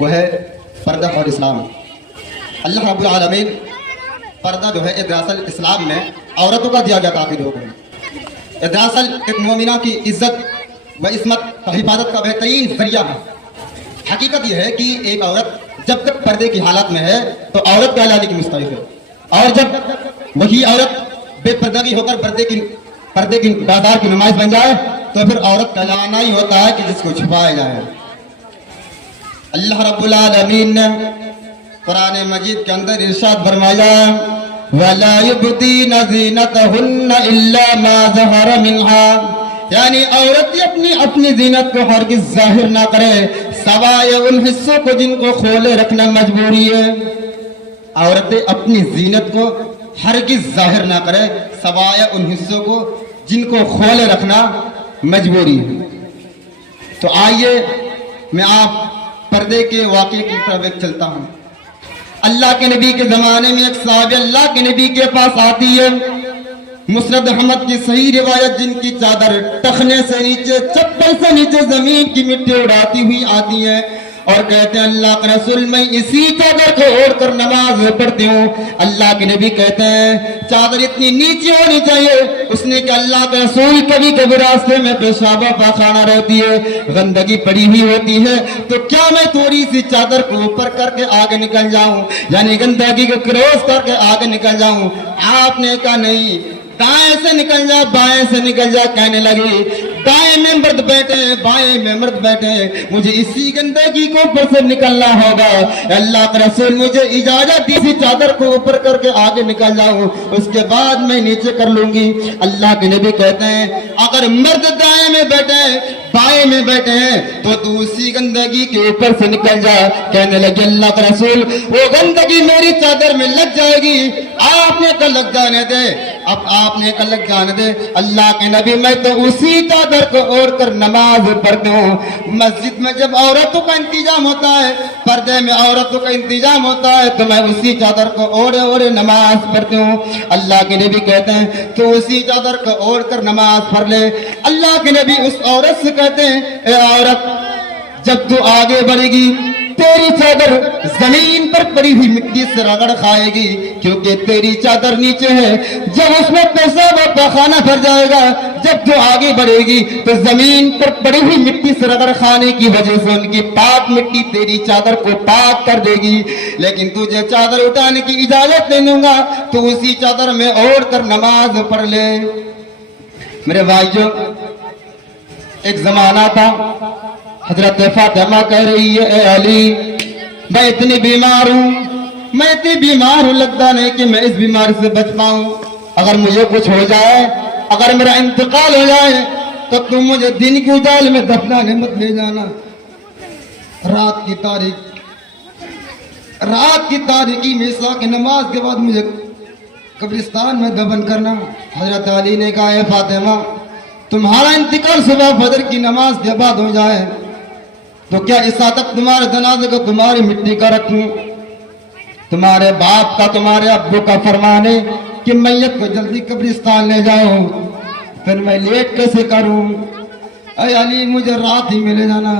وہ ہے پردہ اور اسلام۔ اللہ رب العالمین پردہ جو ہے دراصل اسلام میں عورتوں کا دیا گیا کافی حکم، دراصل ایک مومنہ کی عزت و عصمت کا حفاظت کا بہترین ذریعہ ہے۔ حقیقت یہ ہے کہ ایک عورت جب تک پردے کی حالت میں ہے تو عورت کہلانے کی مستحق ہے، اور جب وہی عورت بے پردگی ہو کر پردے کی بازار کی نمائش بن جائے تو پھر عورت کہلانا ہی ہوتا ہے کہ جس کو چھپایا جائے۔ اللہ رب العالمین نے قرآن مجید کے اندر ارشاد فرمایا وَلَا يُبْدِينَ زِينَتَهُنَّ إِلَّا مَا ظَهَرَ مِنْهَا، یعنی عورت اپنی زینت کو ہرگز ظاہر نہ کرے سوائے ان حصوں کو جن کو کھولے رکھنا مجبوری ہے۔ عورتیں اپنی زینت کو ہرگز ظاہر نہ کرے سوائے ان حصوں کو جن کو کھولے رکھنا مجبوری ہے۔ تو آئیے میں آپ پردے کے واقعے کی طرف چلتا ہوں۔ اللہ کے نبی کے زمانے میں ایک صحابی اللہ کے نبی کے پاس آتی ہے، مسند احمد کی صحیح روایت، جن کی چادر ٹخنے سے نیچے، چپل سے نیچے زمین کی مٹی اڑاتی ہوئی آتی ہے اور کہتے ہیں اللہ کے رسول میں اسی چادر کو اوڑھ کر نماز پڑھتی ہوں۔ اللہ کے نبی کہتے ہیں چادر اتنی نیچے ہونی چاہیے، اس نے کہ اللہ کے رسول کبھی کبھی راستے میں پیشاب و پاخانہ رہتی ہے، گندگی پڑی ہوئی ہوتی ہے، تو کیا میں تھوڑی سی چادر کو اوپر کر کے آگے نکل جاؤں، یعنی گندگی کو کراس کر کے آگے نکل جاؤں؟ آپ نے کہا نہیں، دائیں سے نکل جا، بائیں سے نکل جا۔ کہنے لگی دائیں میں مرد بیٹھے ہیں، بائیں میں مرد بیٹھے ہیں، مجھے اسی گندگی کو اوپر سے نکلنا ہوگا۔ اللہ کے رسول مجھے اجازت دی، اسی چادر کو اوپر کر کے آگے نکل جاؤں، اس کے بعد میں نیچے کر لوں گی۔ اللہ کے نبی کہتے ہیں اگر مرد دائیں میں بیٹھے ہیں، بائیں میں بیٹھے ہیں تو تو اسی گندگی کے اوپر سے نکل جا۔ کہنے لگے اللہ کے رسول وہ گندگی میری چادر میں لگ جائے گی، آپ نے کہا لگ جانے دے، اب آپ نے کہا لگ جانے دے۔ اللہ کے نبی میں تو اسی چادر کو اوڑھ کر نماز پڑھتے ہوں۔ مسجد میں جب عورتوں کا انتظام ہوتا ہے، پردے میں عورتوں کا انتظام ہوتا ہے، تو میں اسی چادر کو اوڑھے اوڑھے نماز پڑھتی ہوں۔ اللہ کے نبی کہتے ہیں تو اسی چادر کو اوڑھ کر نماز پڑھ لے۔ اللہ کے نبی اس عورت سے کہتے ہیں اے عورت، جب تو آگے بڑھے گی تیری چادر زمین پر پڑی ہوئی مٹی سے رگڑ کھائے گی، کیونکہ تیری چادر نیچے ہے۔ جب اس میں پیشاب و پاخانہ بھر جائے گا، جب تو آگے بڑھے گی تو زمین پر پڑی ہوئی مٹی سے رگڑ کھانے کی وجہ سے ان کی پاک مٹی تیری چادر کو پاک کر دے گی، لیکن تجھے چادر اٹھانے کی اجازت نہیں دوں گا، تو اسی چادر میں اوڑھ کر نماز پڑھ لے۔ میرے بھائیو، ایک زمانہ تھا، حضرت فاطمہ کہہ رہی ہے اے علی میں اتنی بیمار ہوں، لگتا نہیں کہ میں اس بیماری سے بچ پاؤں، اگر مجھے کچھ ہو جائے، اگر میرا انتقال ہو جائے تو تم مجھے دن کی اجال میں دفنانے مت لے جانا۔ رات کی تاریکی میں عشاء کی نماز کے بعد مجھے قبرستان میں دفن کرنا۔ حضرت علی نے کہا اے فاطمہ تمہارا انتقال صبح فجر کی نماز کے بعد ہو جائے تو کیا اس تک تمہارے جنازے کو تمہاری مٹی کا رکھوں؟ تمہارے باپ کا، تمہارے ابو کا فرمان ہے کہ میت کو جلدی قبرستان لے جاؤ، پھر میں لیٹ کیسے کروں؟ اے علی مجھے رات ہی میں لے جانا۔